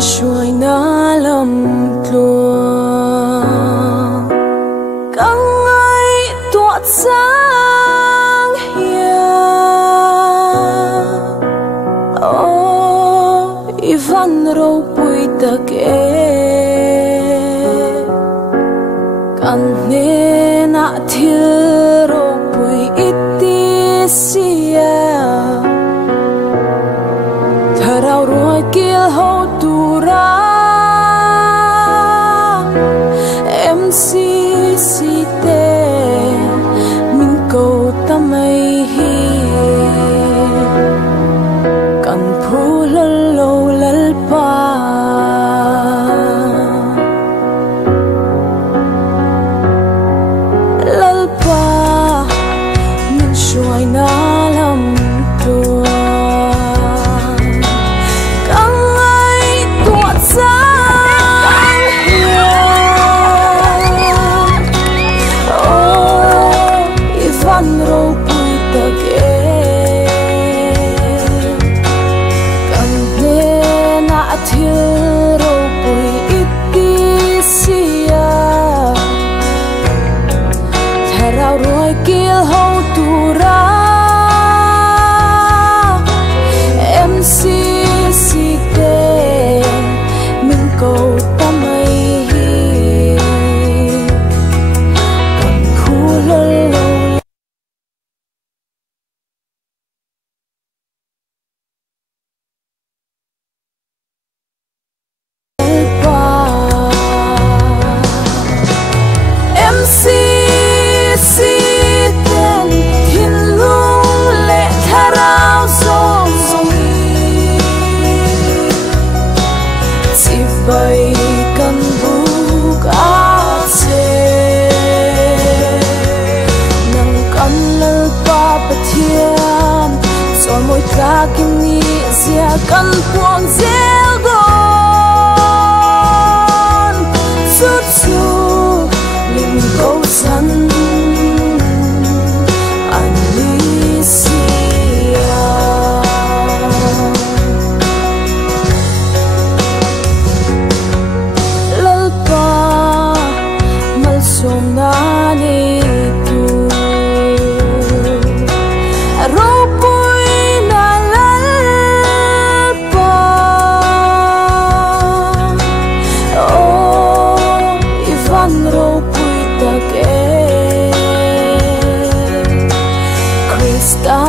xuôi na lầm luồng căng ai tuột sáng hiền Ivan râu bụi ta kê kan ne na thil râu bụi ít tí xia thao rồi kia hậu tu ra em si tê mình cầu tâm ấy cần phu lal lâu lal pa mình xuôi na lầm tua râu bụi ta kê cần ne na thil râu bụi ít tí xia thao rồi kia hậu tu ra em si tê mình cầu tâm ấy cần khu lơ bay căn buk ase nang kan lal pa pathian son moi ka kim ni sia kan puang zel gon sut su min go san râu bụi ta kê Krista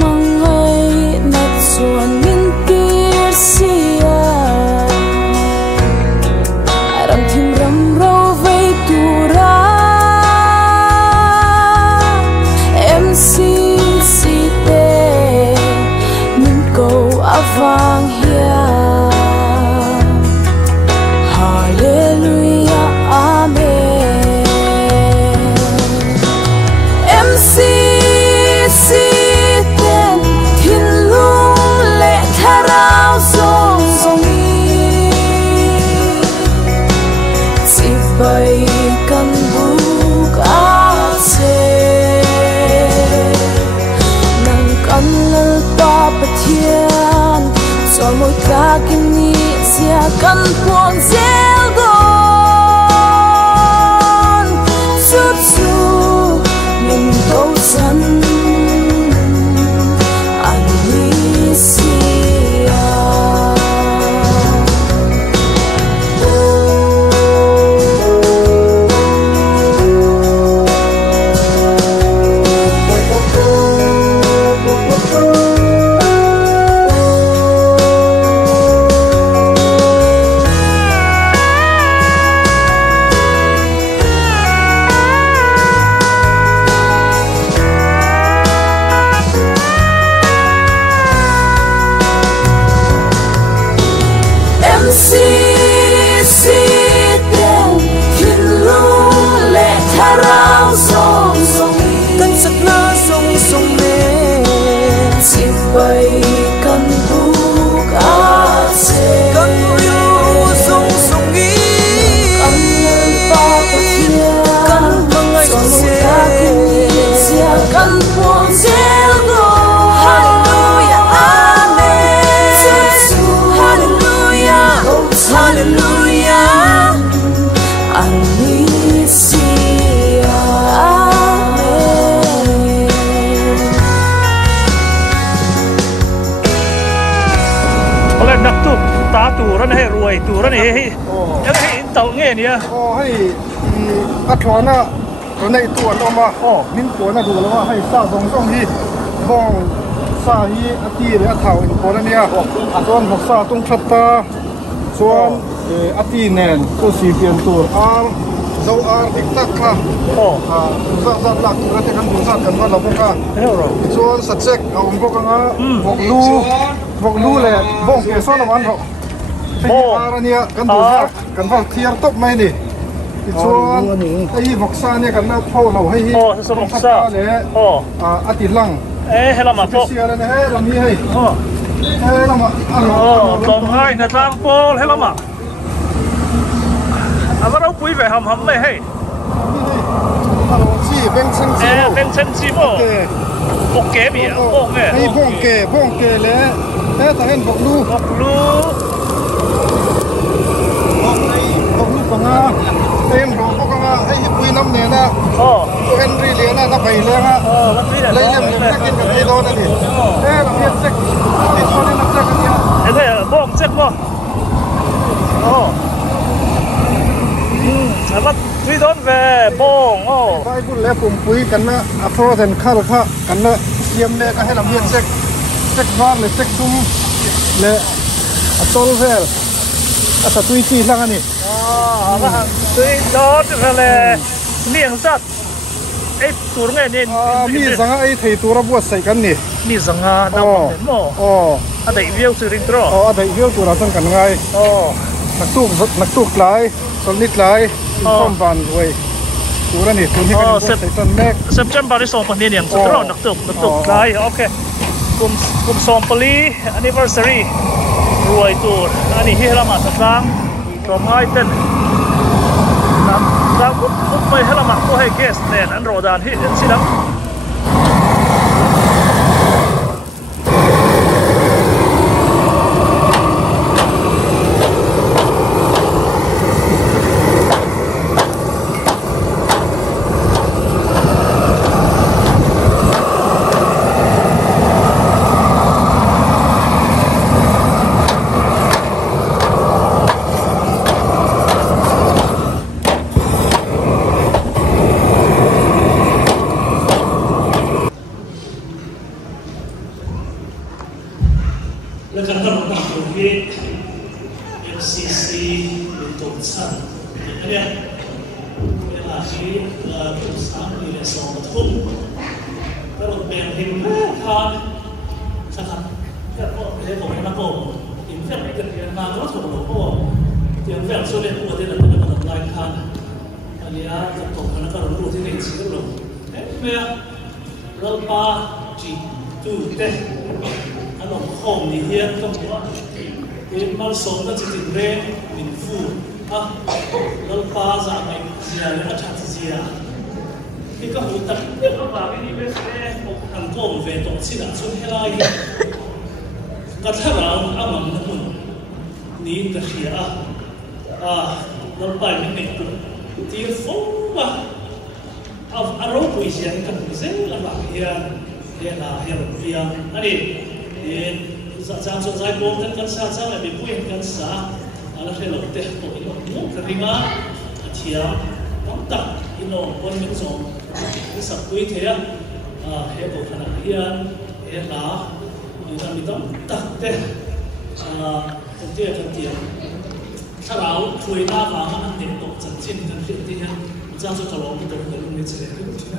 mang ai nát xuân min tir xia ram thim ram râu vây tu ra em si tê min cầu avang hia Hallelujah Amen. Em si tên thiên lung lệ tha rao dòng y chỉ bay căn buk ase nang kan lal pa pathian son moi ka kim ni sia kan puang zel gon sut su min go san ตาตูรันให้รวยตูรันให้ยังให้เต่าเงี้ยเนี่ยโอ้ให้อัฐนะตัวในตัวออกมามิ้นตัวน่ะดูแล้วว่าให้ซาตรงช่องที่บ้องซาฮีอตีหรืออัฐาวตัวนั้นเนี่ยส่วนหกซาตรงชัตตาส่วนอตีแนนตัวสีเปลี่ยนตัวเจ้าติ๊กตักค่ะสัตว์หลักเราจะกันดูสัตว์กันว่าเราพวกค่ะส่วนสัตว์เซ็กเอาพวกกันบอกลูเลยบ้องเกสรละวันเขาที่อะไรเนี่ยกันดูสัตว์กันว่าเทียร์ตบไหมนี่ส่วนไอ้หกซาเนี่ยกันนะพ่อเราให้สมองซาเนี่ยอติลังให้เรามาพบเสียเลยนะให้เรามีให้เรามาลองให้นะทางโปให้เรามาเราคุยไปทำไม่ให้เป็นเซนซิโมเป็นเซนซิโมโอเคมีอ่ะโอเคให้พงเกเลยแต่ถ้าเห็นบอกลูปังเต็มของพวกเราให้คุยน้ำเนี่ยนะเอ็นรีเลียนะนับไปเลยฮะเลยเล่มนักกินกับไอ้โดนนั่นดิเราเพียรเซ็กติดคนนี้นักเซ็กกันเนี่ยบ้องเซ็กมั้งแล้วที่โดนแวบ้องไปพูดแล้วผมคุยกันนะอัฟโรเซนข้าวข้ากันนะเยี่ยมเลยก็ให้เราเพียรเซ็กบ้านเลยเซ็กซุ้มเลยอัตโตลเฟลอาตุยจีสังนี่ตุยโดนเลยเลี้ยงสัตว์ไอ้ตัวไงเนี่ยมีสังไอ้ไทยตัวระบวดใส่กันนี่มีสังหารน้ำมันหม้ออะไรเวียวสุรินทร์อะไรเวียวตัวเราต้องกันไงนักตุกหลายสนิทหลายข้อมบานด้วยตัวนั่นนี่ตัวนี้เป็นใส่ต้นแม็กเซปเทมเบอร์ที่2 ปีเนี่ยสุดร้อนนักตุกหลายโอเคกลุ่ม2 ปี anniversary รวยตัวอันนี้ที่เรามาสักครั้งพร้อมให้เต้นเราปุ๊บไปให้เรามาก็ให้เกสเนี่ยอันโรดานที่สินะแล้วก็ต้องทำตัวที่ FCC เป็นตัวชั้นอันนี้เวลาที่ผู้สามมีสองทุ่มก็ต้องเป็นเพลงแม่ทานสักครั้งแค่ก็ให้ผมนะผมอินเฟลไม่เกิดเหตุการณ์ก็ถูกหลอกผมเดี๋ยวแฟนช่วยเล่นตัวที่เราต้องมาทำลายทานอันนี้จะตกกันแล้วก็รู้ที่ในชีวิตเราเมื่อเราปาจีจูเต้อันนั้นข้อมีเฮียก็บอกว่ามาสมก็จะติดเรื่องมินฟูแล้วปาจะไปเสียหรือว่าชัดเสียที่ก็หูตัดเรื่องว่าไม่ได้เป็นเรื่องทางก้มเวทตกสิ่งสุดให้เราก็ถ้าเราเอามันนุ่นนี่ก็เสียแล้วไปไม่เป็นตัวที่ฟุ้งว่าเอาอารมณ์วิเศษกับวิเศษลำบากเฮียเฮียนาเฮียรุ่งเฮียอันนี้สัจจะสนใจโบกันกันซาจ้าแบบผู้ยังกันซาอะไรที่เราเตะตัวอินโนมุกริมาเทียต้องตัดอินโนคนเป็นสองที่สับคุยเทียเฮียบอกขนาดเฮียเฮียนาอยู่ทำไม่ต้องตัดเตะคนเทียกันเทียถ้าเราคุยหน้าฟังอันเด็กตกจัดจิ้นกันเทียที่เฮียจ้าจะทะเลาะกันตรงนี้ไม่เฉลี่ยกันที่ไหน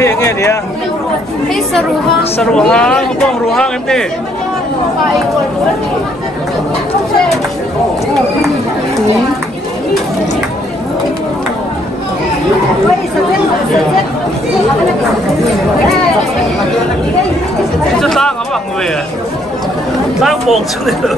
hi nghe đi à Hey Saruhang. Saruhang bong ruhang em đi这大个嘛贵啊，那蹦出来了。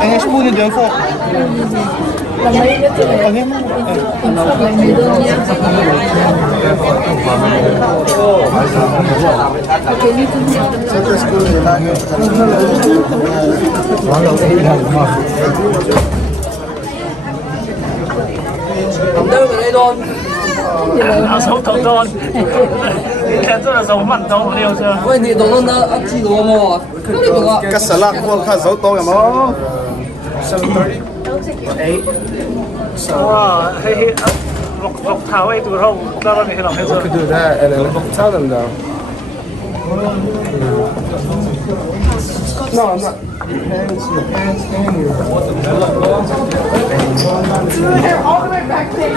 Anh spoon in de voor. Sống thầu đòn, cái rất là giống mặn đâu liêu chưa? Vậy thì đó nó ăn chi đồ mà, cái gì đó. Cái salad của khá dấu to mà. 哇，嘿，六頭喺度好，得啦，你去諗起咗。Could do that and then tell them though. No, I'm not. Hands in here. All the way back there.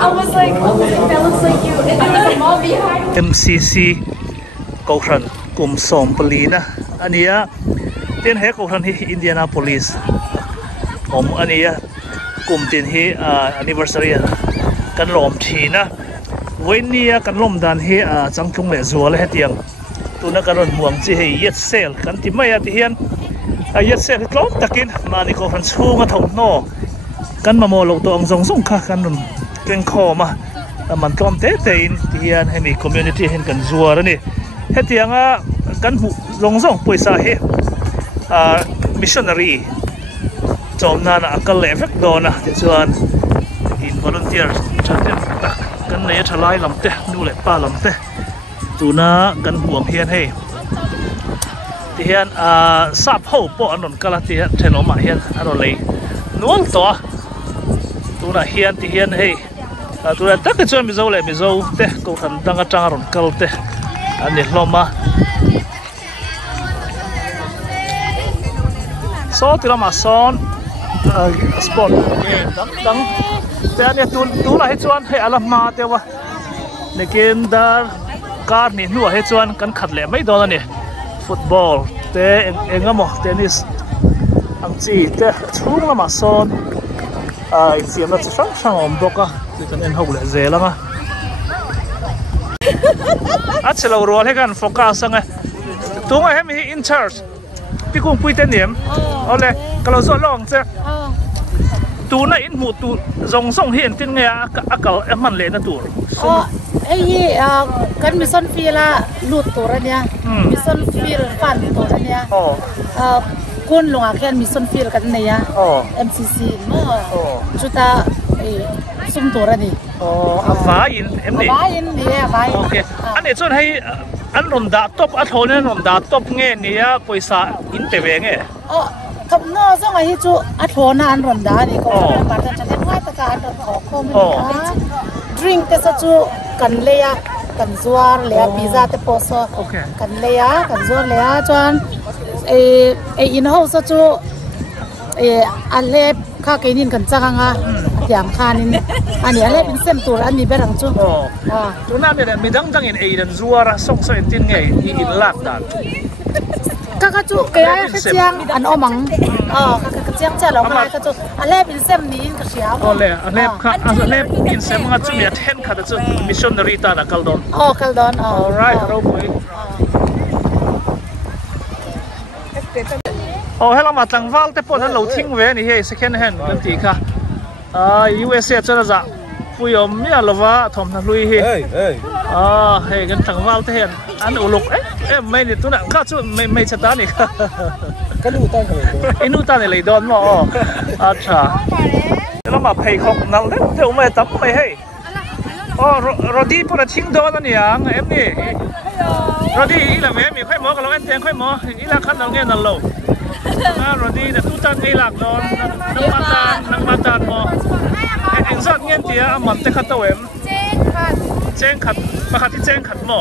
I was like, oh, that looks like you. And there was a mall behind. MCC กครันกลุ่มสองปลีนะอันนี้เต้นเฮกครันที่ Indianapolis ผมอันนี้กลุ่มเต้นที่anniversary กันล้อมทีนะวันนี้กันล้อมดันที่จังทุ่งเหล่จัวเลยเตียงตัวนักการเมืองที่ให้ยัดเซลกันที่ไม่ที่เฮียนยัดเซลที่ล้อมตะกินมาในกครันชูงกระถงนอกันมาโมลกตัวองค์ทรงค่ะกันนุ่นเก่งคอมามันล้อมเตะเตนที่เฮียนให้มี community เห็นกันจัวแล้วนี่เฮตียงกันลงส่งปุยสาเหmissionary จอมนาอักเล่เฟกโดนะเดี๋ยวชวนอิน volunteer ชัดเจนกันเลยทลายลำเตะดูเลยป้าลำเตะตูน่ากันห่วงเฮียนให้ที่เฮียนทราบเข้าปอันนั้นก็ละที่เฮียนเทนอมาเฮียนอันนั้นเลยนวลตัวตูน่าเฮียนที่เฮียนให้ตูน่าตักจวนมิโซเลยมิโซเตะกูทันดังกระจังอันนั้นก็เตะอันนี้ลงมาโซ่ที่เรามาซ้อนสปอร์ตดังแต่อันนี้ตัวละให้ชวนให้อาลมาเดี๋ยวว่าในเกมดาร์การนี่นัวให้ชวนกันขัดแหลมไม่โดนนี่ฟุตบอลแต่เองก็หมดเทนนิสอังจีแต่ช่วงเรามาซ้อนเสียงเราจะช่างอมบอกอ่ะที่กันเอ็นหกเหลือเจแล้วมั้งอาจจะเรารัวให้กันโฟกัสไงตัวไงให้มี in charge พี่กุ้งปุ้ยเต้นเหนียมเอาเลยก็เราส่วนลองเจ้ตัวน่ะอินหูตัวส่งเห็นที่ไงอ่ะก็มันเลยนะตัวไอ้กันมิสันฟีละลูดตัวเนี่ยมิสันฟีฟันตัวเนี่ยคุณลงอาแค่มิสันฟีกันเนี่ย MCC เมื่อจุดซุ่มตัวนี่ฟ้าอินเอ็มดีฟ้าอินนี่ฟ้าอินโอเคอันนี้ส่วนให้อันรอนดาตบอันโทนี่รอนดาตบเงี้ยเนี่ยปุยสาอินเตเวงเงี้ยกับน้อส่งไอ้จู่อันโทน่ะอันรอนดานี่ก็มาจากจะได้ว่าตะการอันขอข้อมูลดื่มแต่สัจจู่กันเลยกันจวร์เลยพิซซ่าเตปอสกันเลยกันจวร์เลยจวนอินเฮาสัจจู่อันเล็บข้ากินกันจังอ่ะอย่างข้านี่อันนี้อะไรเป็นเส้นตัวอันนี้เป็นรังจุดตัวนั้นเนี่ยมีดังอินเอเดนซัวร์ส่งเส้นตินไงอินลากดันข้าจุกแก่ข้าเจียงอันอมังข้าเจียงเจ้าเราข้าจุอะไรเป็นเส้นนี้ข้าเชียวเลยอันเล็บข้าอันเล็บอินเส้นข้าจุเนี่ยเทนข้าจะมิชชันนารีตานะคัลดอนคัลดอน alright เราไปให้เรามาจังหวัดแต่พอถ้าเราทิ้งไว้นี่เฮ้ second hand กันทีค่ะUSA จะจะฟุ ปุยอมเนี่ยหรอวะทอมทะลุยเฮ้ยอ๋อเฮ้ยกันถังว่าวเทียนอันอุลุกเอ๊ะไม่เนี่ยตัวนั้นข้าช่วยไม่ชัดตานี่ก็นู่นตั้งเลยไอ้นู่นตั้งเลยโดนมั้งอ๋อช่าแล้วมาเพย์ของนั่นเลยเดี๋ยวไม่ตับไม่ให้อ๋อรถดีพอจะทิ้งโดนนั่นอย่างเอ็มนี่รถดีอีหล่ะแม่มีค่อยหมอกับเราเอ็นเตียงค่อยหมออีหล่ะขั้นเราเงี้ยนั่นโลรถดีเนี่ยตู้ตั้งไอ้หลักโดนนังมาตานหมอเอ็งสัตว์เงี้ยเดียมันจะขัดตัวเอ็มเจ้งขัดมาขัดที่เจ้งขัดหมอ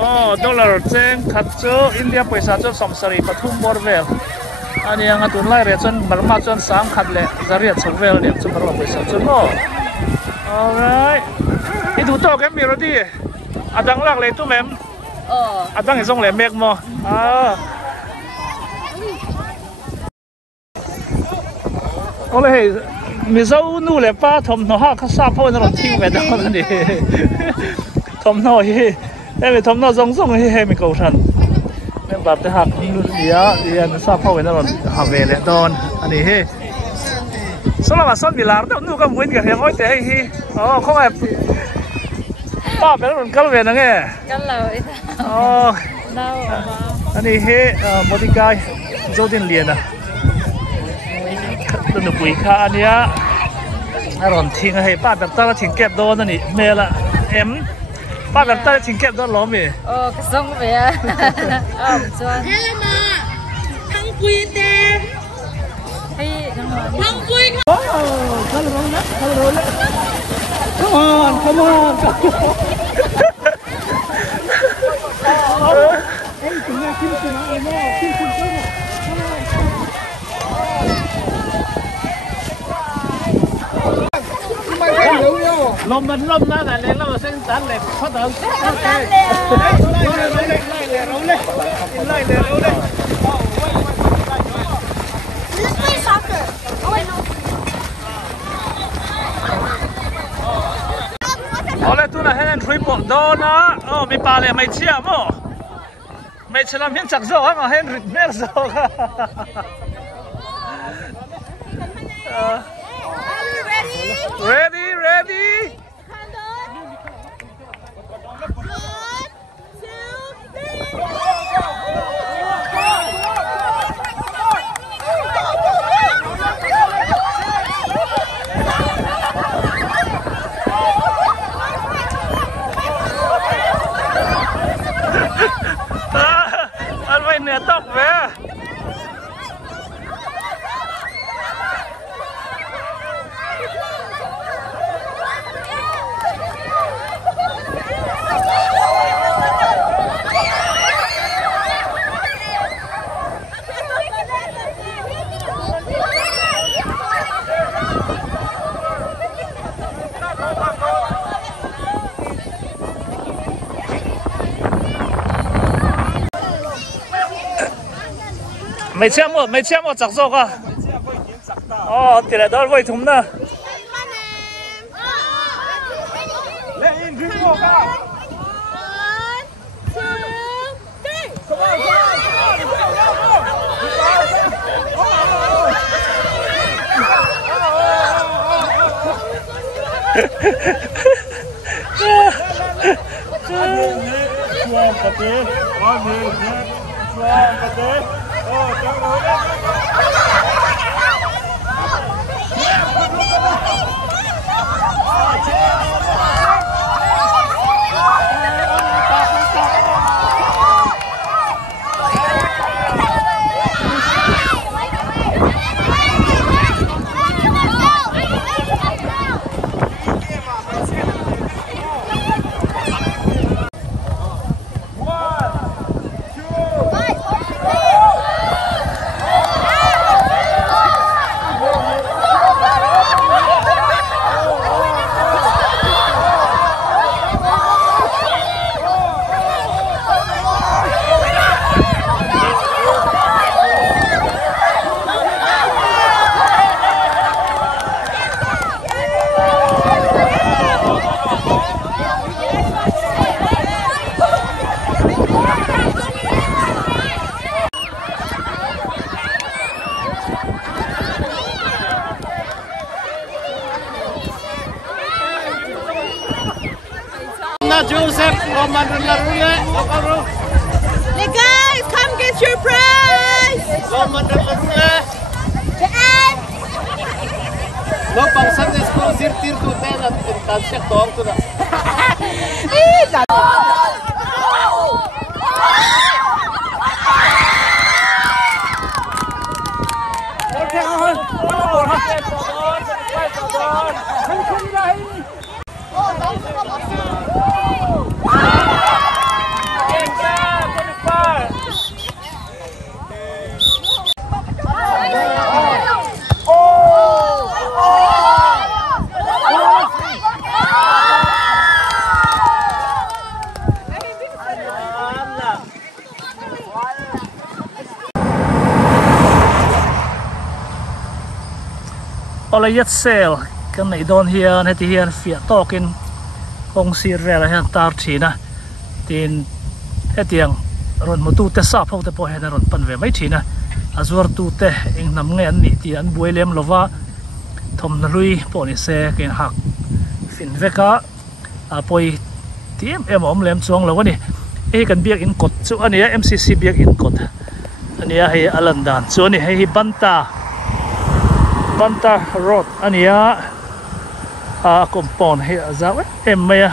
อ๋อดอลลาร์เจ้งขัดเจ้าอินเดียไปซาเจ้าสมศรีปทุมบอร์เวลอันนี้ยังตุนไล่เรียนจนบาร์มาจน3ขัดเลยจะเรียนสเวลเนี่ยจนบาร์มาไปซาจนหมอ alright นี่ดูโต๊ะแกมีรถดีอาดังลักเลยตู้แม่อาดังยังส่งเลยเมกหมอโอ้เลยมีเจ้าหนูเลยป้าทอมหน้าข้าซาพ่อนั่นเราทิ้งไปแล้วนั่นดิทอมหน้าเฮ้ยไม่ทอมหน้าส่งให้ไม่กูทันเนี่ยแบบจะหักนู่นเดียนซาพ่อนั่นเราหักเวเลยโดนอันนี้เฮ้สำหรับส่วนเวลาเราหนูก็เหมือนกันยังไม่แต่ให้อ๋อเขาแบบป้าเป็นคนกัลเวนังไงกัลเลยอ๋ออันนี้เฮ้โมดิกายโจดินเลียนนะตัวหนุ่มปุ๋ยข้าอันนี้อร่อยทิ้งให้ป้าแบบตั้งทิ้งเก็บโดนนั่นนี่เมล่ะเอ็มป้าแบบตั้งทิ้งเก็บโดนล้อมเลยโอ้กระซ่งไปอ่ะชวนเฮ้ยมาทั้งปุ๋ยเต็มให้ทั้งปุ๋ยโอ้เข้าร้อนนะเข้าร้อนเลย come on come on เฮ้ยถึงจะขึ้นขึ้นเองแม่ขึ้นลมมันล่มนะแต่เลี้ยงเราเส้นสันเหล็กเพราะเดิมสันเลยเอาเลยตัวน่ะให้นั่นทริปโดนนะมีปลาเลยไม่เชี่ยมั้งไม่เชื่อแล้วเพียงจักโซ่ฮะให้ริดเมลโซ่ready ready อันไว้เหนือตกเว้ยไม่เชื่อมั่วจักโซกอ่ะอ๋อทีละดอลไว้ทุ่มนะเล่นอินฟิโก้กัน เ Na Joseph, Roman Larule, Hey guys, come get your prize. Roman Larule. Lo pang Sunday school sirtir tu tela tan siya tong tu na. Ola yet sale kan nei don hian heti hian fia tokin kong sir vela hian tar thina tin hetiang ron motu te sa phau te po hen ron pan ve mai thina azur tu te eng nam nge an ni ti an builem lova thom na lui po ni se ken hak fin veka a poi tim em om lem chuang lo ni e kan biak in kot chu ania MCC biak in kot ania hei alandan chu ni hei Banta Road ania a compound he azaw emaya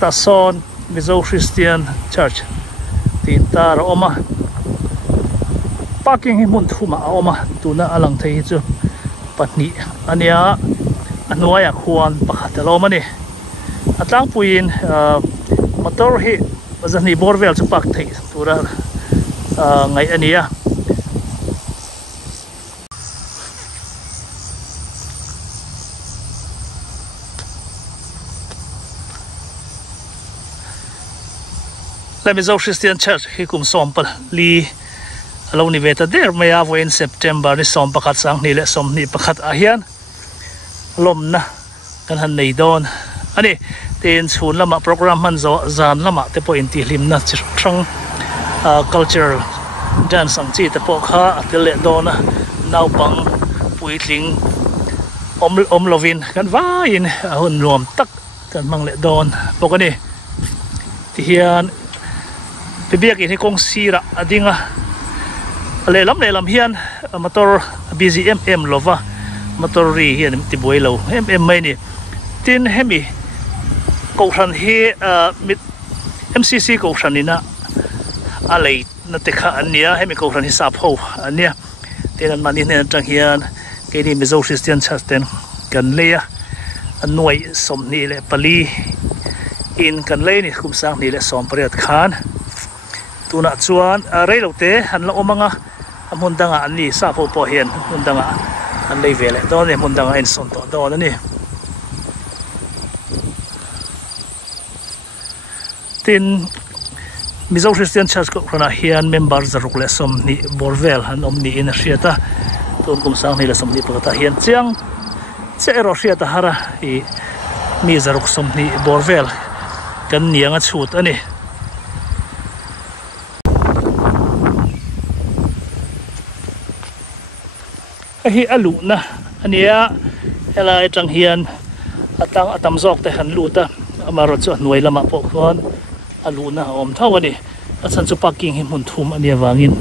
Tason Mizo Christian Church tintar oma parking hi mun thuma oma tuna alang thei chu patni ania anwaya khuan pakhatalo mani atlang puin motor hi bazani borvel chu pak thei tura ngai ania La Mizo Christian Church hi kum sompal li alo ni veta der maya vo in September ni som pakhat sang ni le som ni pakhat a hian lom na kan han nei don ani ten chhun lama program man zo zan lama te po in ti hlim na thang cultural dance ang chi te po kha atile don nau pang puitling om lovin kan va in hun nuam tak kan mang le don pokani ti hian biak ini kong sira adinga lelam hian motor BZM lova motor ri hian ti boilo mai ni tin hemi ko ran hi mit MCC ko ran ina alei na te kha ania hemi ko ran hi sap ho ania ten mani ne tang hian ke ni Mizo Christian Church ten kan leya anoi som ni le pali in kan le ni kum sang ni le som pariat khan tuna chuan reilote han la omanga amundanga ani sa po po hian mundanga an lei vele don ne mundanga in son to don ani tin Mizo Christian Church ko rana hian member zaruk le som ni borvel han omni in riata ton kum sang ni le som ni pakata hian chiang che ro riata hara i mi zaruk som ni borvel kan nianga chut ani hi alu na ania elai tang hian atam zok te han luta amaro chu nuai lama po khon alu na om thawani achan chu parking hi mun thum ania wangin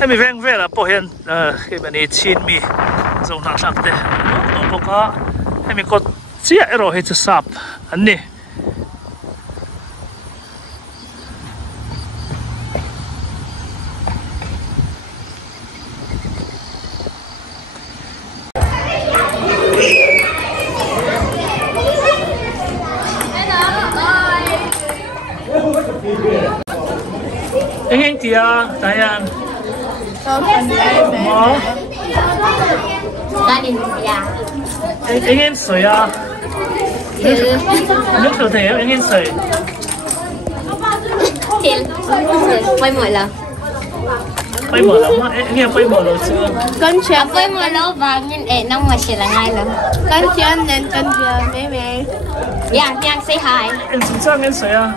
hemi veng vela po hian ke bani chin mi zong na sak te poka hemi kot chia ero he chu sap anni Engin tia tayan mo gia đình nhà engin soya nước từ thế engin soy tiền quay mọi lần quay mở lắm á nghe quay mở rồi chưa con chưa quay mọi lâu và nhưng để năm mà chỉ là ngay lần Con chưa nên con chưa bé bé Yeah, yeah, say hi. Em xin chào em谁啊？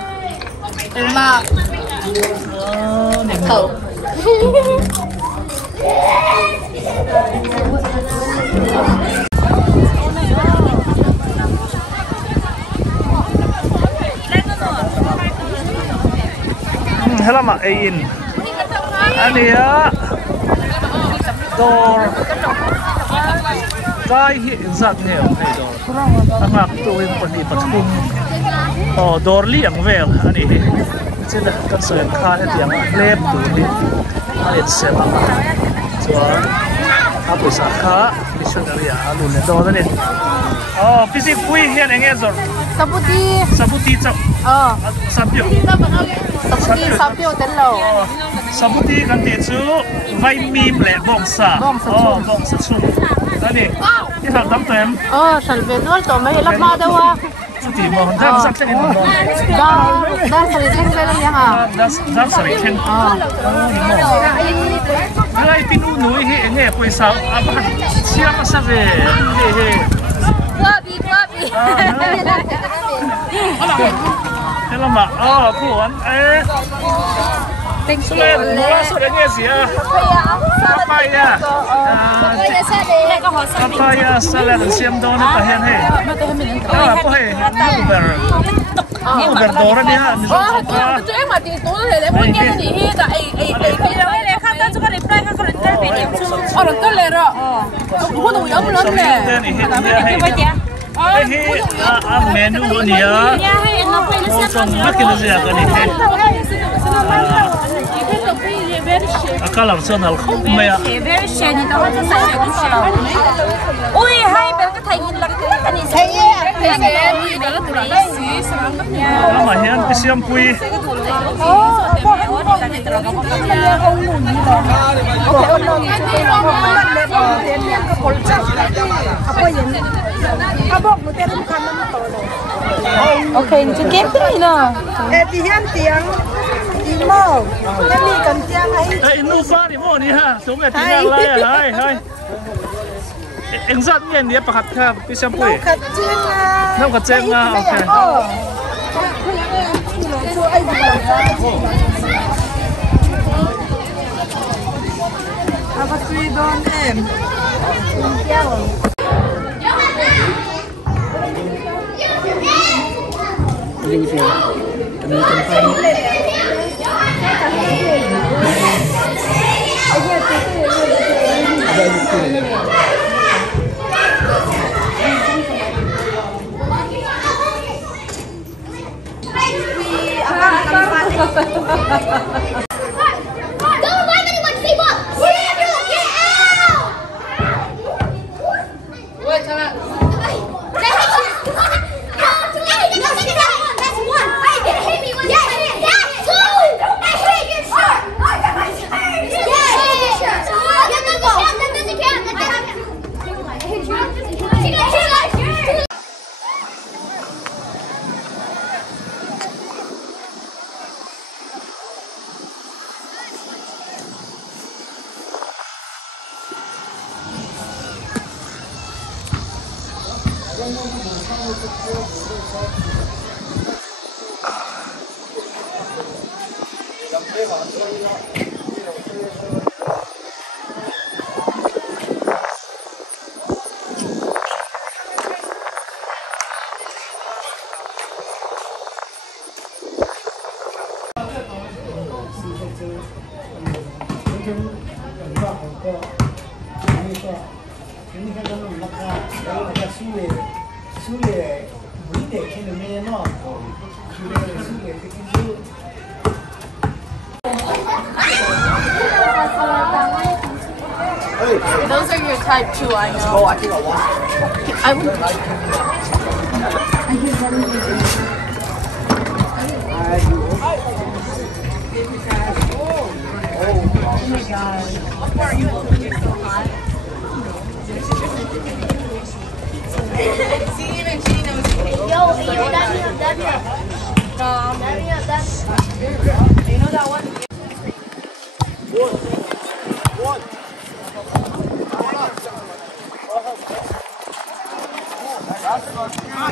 妈，你好。Hello mà in. Anh ấy door cái hiện giật nhiều này door. Anh ngạc tụi em còn đi bật cung. Door liang về anh ấy. Trên là con sợi khai hết tiếng lép tụi đi. Anh ấy xem mà. Chúa. Apa sah? Missionary alu le do na ni. Fisik pui hian enge zor. Sabuti chap. Sabyo. Sabyo telo. Sabuti kan ti chu vai mim le bongsa. Bongsa chu. Ani. Ni hal dam tem. Salvedor to mai lak ma dawa. Ti mo dam sak chen mo. Da sari theng velam yang a. Da sari theng. Lai pinu nui he enge poisa apa siang asa ve. He. Wabi. Hello ma. Puan. Thank you. Mula sudah ngesi ya. Papaya. Papaya salad siam daun itu hen he. Apa he? Uber dora dia. Betul em mati itu le punya ni hita ai kan tak suka reply kan kalau interview orang tu le ro. Aku tu yang belum le. Menu ni ya. Macam makin saja kan ini. Akalar sonal không mày very shiny đó là sai ui hai bên cái thành hình là cái này thấy cái đó là tụi nó xí sáng lắm nha mà hiện cái xiêm pui ok chị kiếm cái gì nè Thì hiện tiếng mơ cái gì cần tiếng ấy nu pha đi mua đi ha chúng mày tiếng lại hay em rất nhiều địa bạc ha cái xiêm pui nấu cắt chén à ok apa sih don em those are your type too I know I would oh my god what are you looking so hot see even she knows yo that you know that one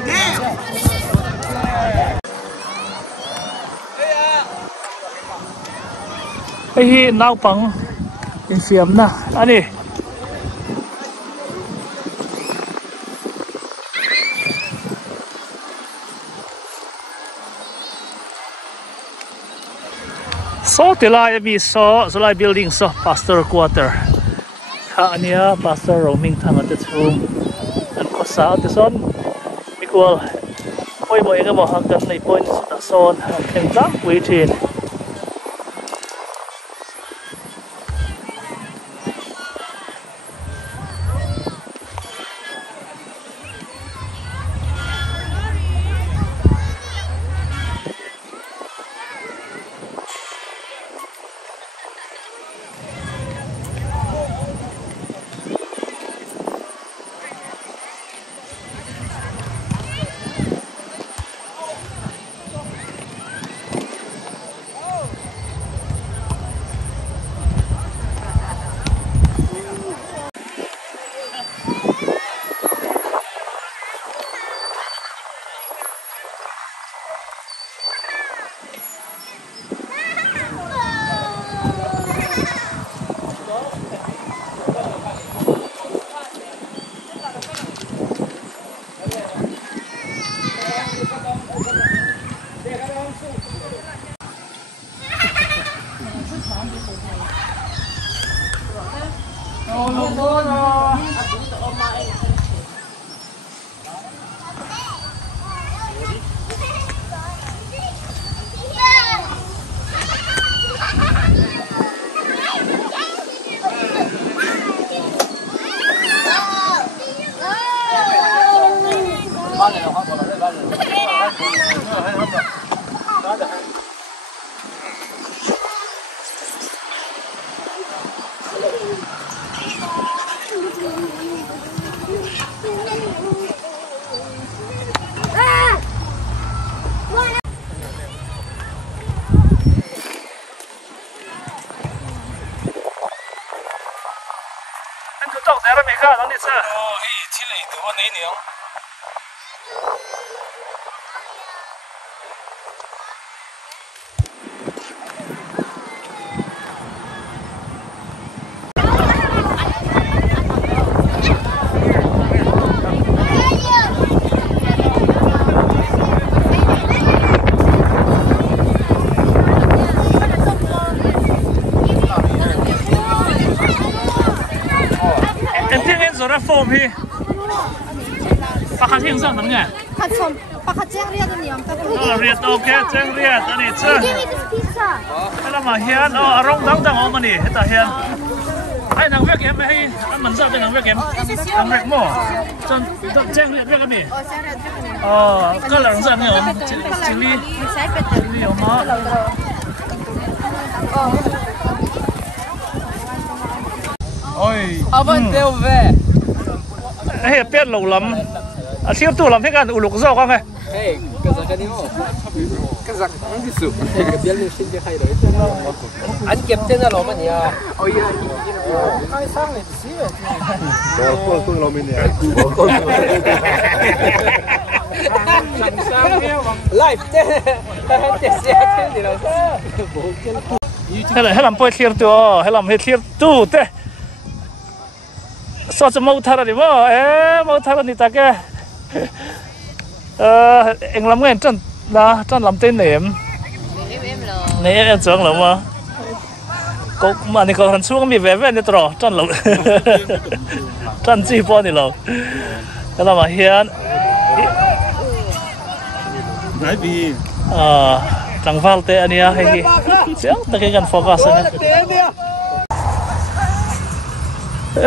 Damn! hi nau pang in fiam na ani so tilai mi so zulai building so pastor quarter ha ania pastor roaming thang at chum an ko sa te son mikol oi moi ga mo hakan nei point ta son theng ta waitin form hi pakhat hing sang nang nge Pakhat som pakhat cheng riat ani am ta riat okay cheng riat ani cha ala ma hian arong dang dang om ani heta hian ai nang vek em hi an man za te nang vek em nang vek mo chon cheng riat vek ani color sang nge om chili chili om ma oi avan teu ve hey pet lâu lắm siêu tu làm thếกันอุลุกzao con này hey cái gì cái này mo cái gì anh đi sụp cái biếng này xin cho hay rồi anh kẹp trên là lỗ mà nhỉ ôi ya cái sang này xí vậy Cô tôi làm mình live thế xe thì là hay làm bơi thiệt tu hay làm hết thiệt tu thế sao cho mau thara đi mà mau thara đi ta cái anh làm cái chân là chân làm tên niệm này em chọn lắm mà có mà này có thằng xuống bị vẻ vẻ như trò chân lắm chân chỉ bao nhiêu lắm cái là mà hiện Nãy vì chẳng phải thế anh ấy hay chứ ta cái gần focus này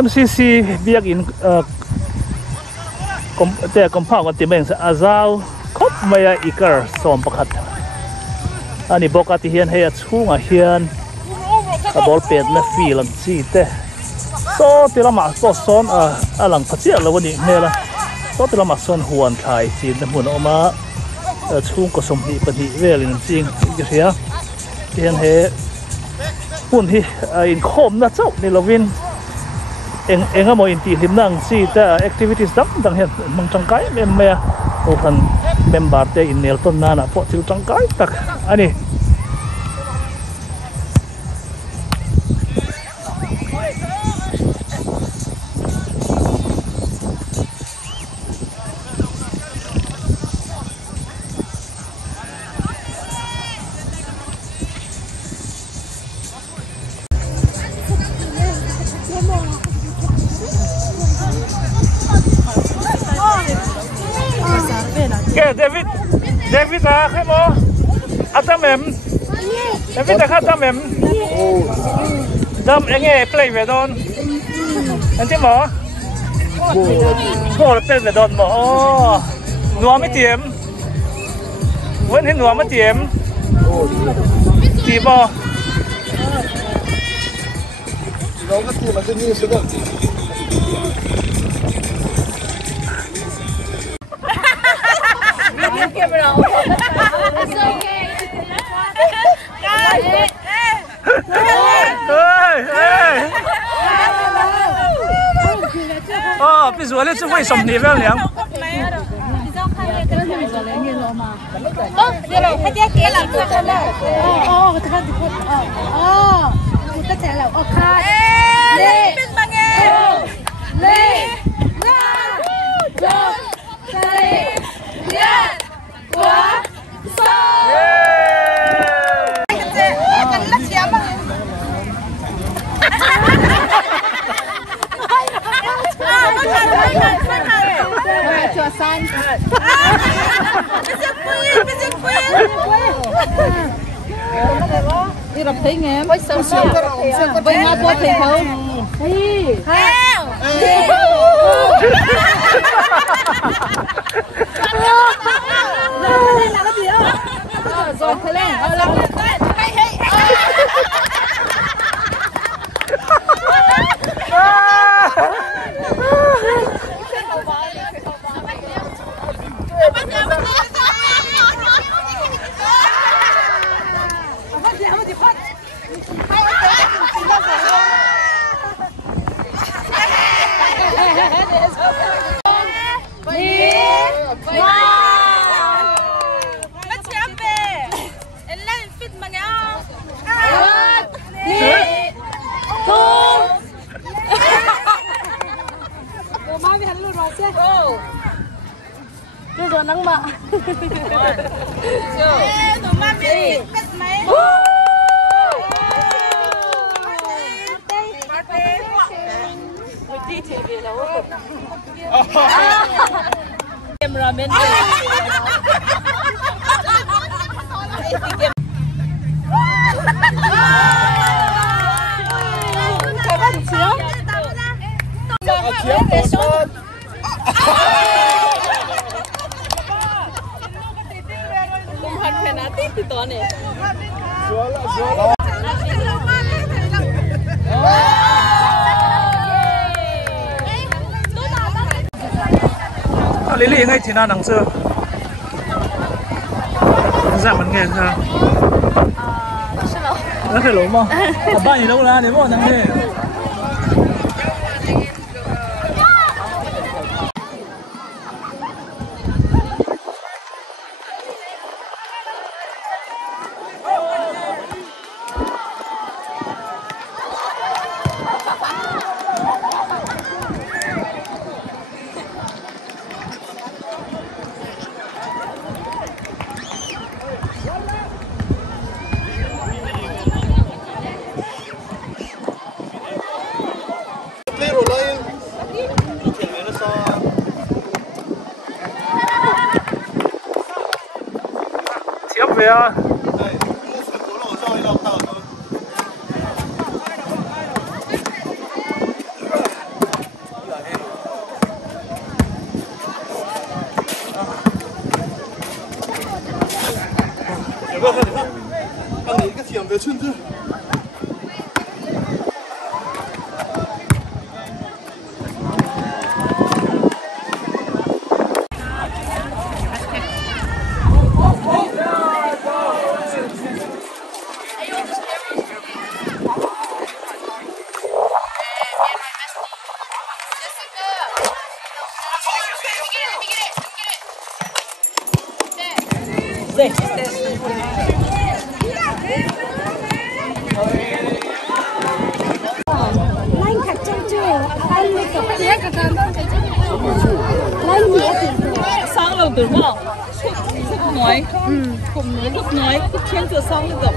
MCC biak in compound kan timeng sa azaw khop maya ikar som pakhat ani boka ti hian he chunga hian a ball pet na fi lang chi te so tilama so son alang phachia lawani hela so tilama son huan thai chin na mun oma chung ko som hi pani velin ching ki ria hian he hun hi in khom na chau ni lovin em mo in ti lim nang si ta activities dang hen mang tang kai mem me o khan member te in Nelton na po til tang kai tak ani David à khai mô ta mềm David à khai ta mềm đâm anh nghe play về đón anh thấy mỏ bộ play về đón mỏ nuông mới tiệm vẫn thấy nuông mới tiệm tiệm bò nó cái gì mà cái như thế đó bây giờ lên sẽ quay sầm đi vào liền. Chùa San. Đi đọc thấy nghe. Ôi sao sao. Vậy mà tôi thấy không? Đi. Heo. Rồi thế lên. Đưa đồ nắng mà. Đồ má đi. Cameraman. Từ to này. Lý lý ngay thì nào nắng chưa? Dạ mình nghe sao? Nó phải lố mà. Bạn gì đâu ra nếu mà nắng thế. Về à? Ăn你个甜的村子。Sáng lâu từ không? Thức nói. Thức nói, thức thiên từ sáng như vậy.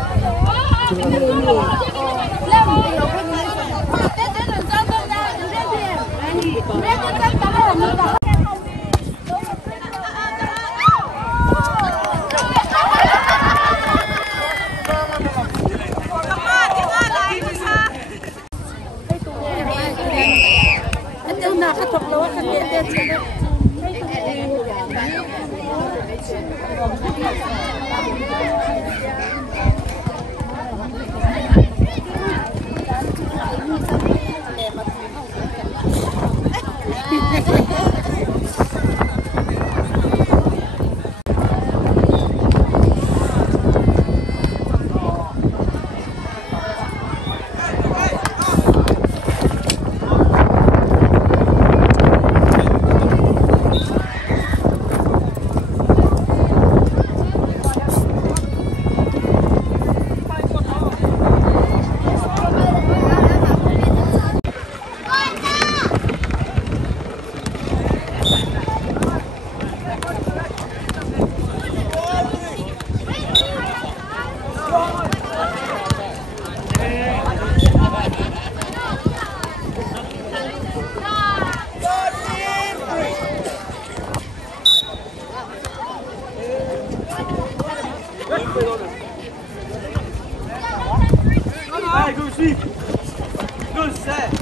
Good set.